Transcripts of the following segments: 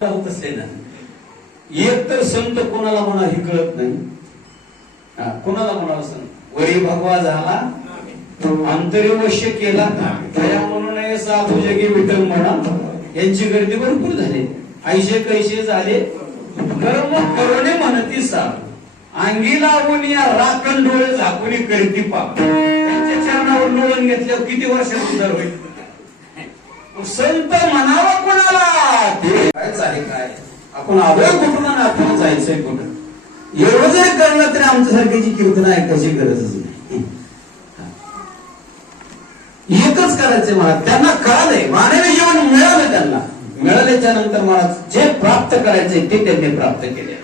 होत असले ना, एक तर संत कोणाला म्हणा हे कळत नाही. कोणाला म्हणावं संत? वरी भगवा झाला अंतर्वश्य केला दया म्हणून साधू जगी विठ्ठल म्हणा. यांची गर्दी भरपूर झाली. ऐशे कैसे झाले कर्म करुणे म्हणती साधू. अंगी लावून या राखण डोळे झाकून करती पाप. त्यांच्या चरणावर लोळण घेतल्यावर किती वर्षात सुधार होईल? संत म्हणावा कोणाला? काय चालेल काय आपण आलोय कुठून आणि आपल्याला जायचंय कुठं? एवढं जरी कळलं तरी आमच्यासारख्याची कीर्तन ऐकायची गरजच नाही. एकच करायचंय मला. त्यांना कळालंय, मानवी जीवन मिळालं. त्यांना मिळाल्याच्या नंतर मला जे प्राप्त करायचंय ते त्यांनी प्राप्त केले.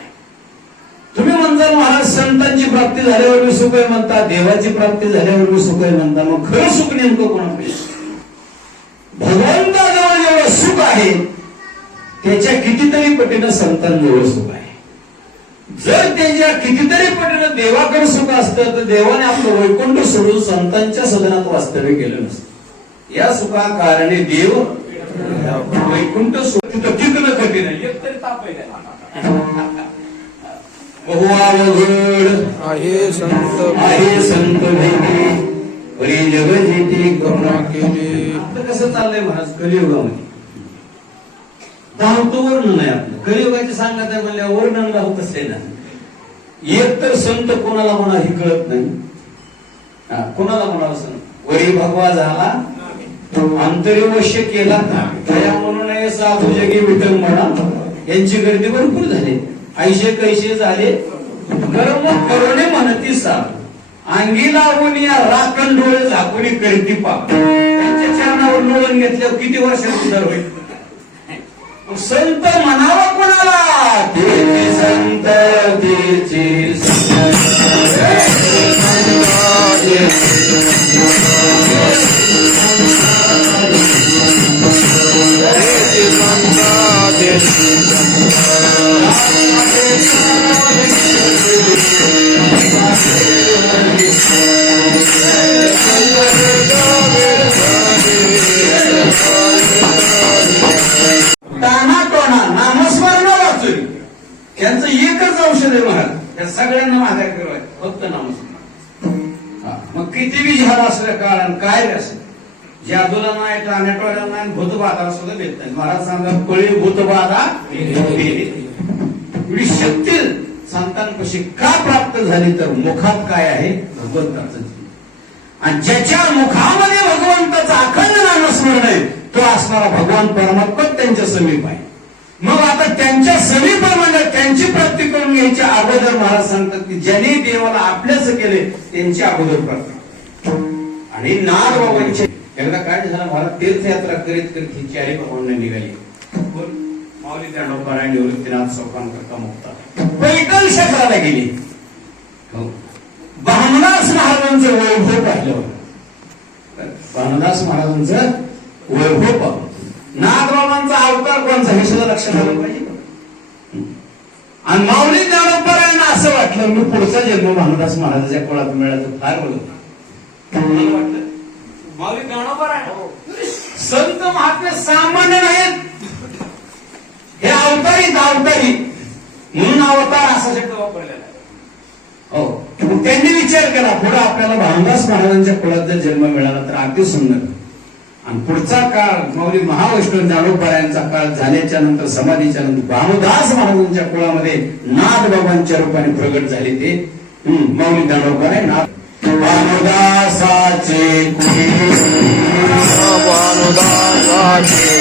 तुम्ही म्हणता महाराज संतांची प्राप्ती झाल्यावर मी सुख आहे म्हणता, देवाची प्राप्ती झाल्यावर मी सुख आहे म्हणता. मग खरं सुख नेमकं कोणाकडे? भगवंताजवळ जेवढं सुख आहे त्याच्या कितीतरी पटीनं संतांजवळ सुख आहे. जर त्याच्या कितीतरी पटीनं देवाकडे सुख असतं तर देवाने आपलं वैकुंठ सोडून संतांच्या सदनात वास्तव्य केलं नसतं. या सुखा कारणे देव वैकुंठ सोडून तिथं कठीण आहे. एक तरी ताप आहे संत वरी जग जेथे करुणा केली. आपलं कसं चाललंय महाराज कलियुगामध्ये? धावतो वर्णन आहे आपलं. कलियुगाची सांगत आहे म्हणल्या वर्णन राहत असले ना, एक तर संत कोणाला म्हणा हे कळत नाही. कोणाला म्हणावं संत? वरी भगवा झाला अंतर्वश्य केला दया म्हणून साधू जगी विठ्ठल म्हणा. यांची गर्दी भरपूर झाली. ऐशे कैसे झाले कर्म करुणे म्हणती साधू. अंगी लावून या राखण डोळे झाकून करती पाप. त्यांच्या चरणावर लोळण घेतल्यावर किती वर्षात सुधार होईल? संत म्हणावा कोणाला? तेचे संत तेचे नामस्मरण वाचून यांचं एकच औषध आहे महाराज. या सगळ्यांना माघार करावं फक्त नामस्मरण. मग किती बी झाला असलं कारण काय असेल, जादूला नाही, टाण्याटोळ्याला नाही, भूतबाधाला सुद्धा देत नाही. महाराज सांगा पळी भूतबाधा एवढी शक्ती संतांपाशी का प्राप्त झाली? तर मुखात काय आहे? भगवंताचं. आणि ज्याच्या मुखामध्ये भगवंताचं अखंड नामस्मरण आहे तो असणारा भगवान परमात्मा त्यांच्या समीप आहे. मग आता त्यांच्या समीप म्हणजे त्यांची प्राप्ती करून घ्यायच्या अगोदर महाराज सांगतात की ज्यांनी देवाला आपल्याच केले त्यांची अगोदर प्राप्ती. आणि नाग बाबांचे एकदा काय झालं, महाराज तीर्थयात्रा करीत करीत ही चारी बाबांना निघाली. माऊली दांडोबा निवृत्तीनाथ सोपान करता मुक्ता पैठण क्षेत्राला गेली. भामदास महाराजांचं वैभव पाहिलं. भामदास महाराजांचं वैभव पाहिलं. नागबाबांचा अवतार कोणता हे सुद्धा लक्षात आलं पाहिजे. आणि माऊली ज्ञानोबरायांना असं वाटलं मी पुढचा जन्म भामदास महाराजांच्या कुळात मिळालं फार वाटलं. माऊली ज्ञानोबराय संत महात्मे सामान्य नाहीत. हे अवतारी म्हणून अवतार असा शब्द वापरलेला आहे. हो, त्यांनी विचार केला पुढे आपल्याला भामदास महाराजांच्या कुळात जर जन्म मिळाला तर अगदी सुंदर. आणि पुढचा काळ माऊली महावैष्णव ज्ञानोबरायांचा काळ झाल्याच्या नंतर समाधीच्या नंतर भामदास महाराजांच्या कुळामध्ये नागबाबांच्या रूपाने प्रगट झाले ते माऊली ज्ञानोबराय. भानुदासाचे कुळे भानुदासाचे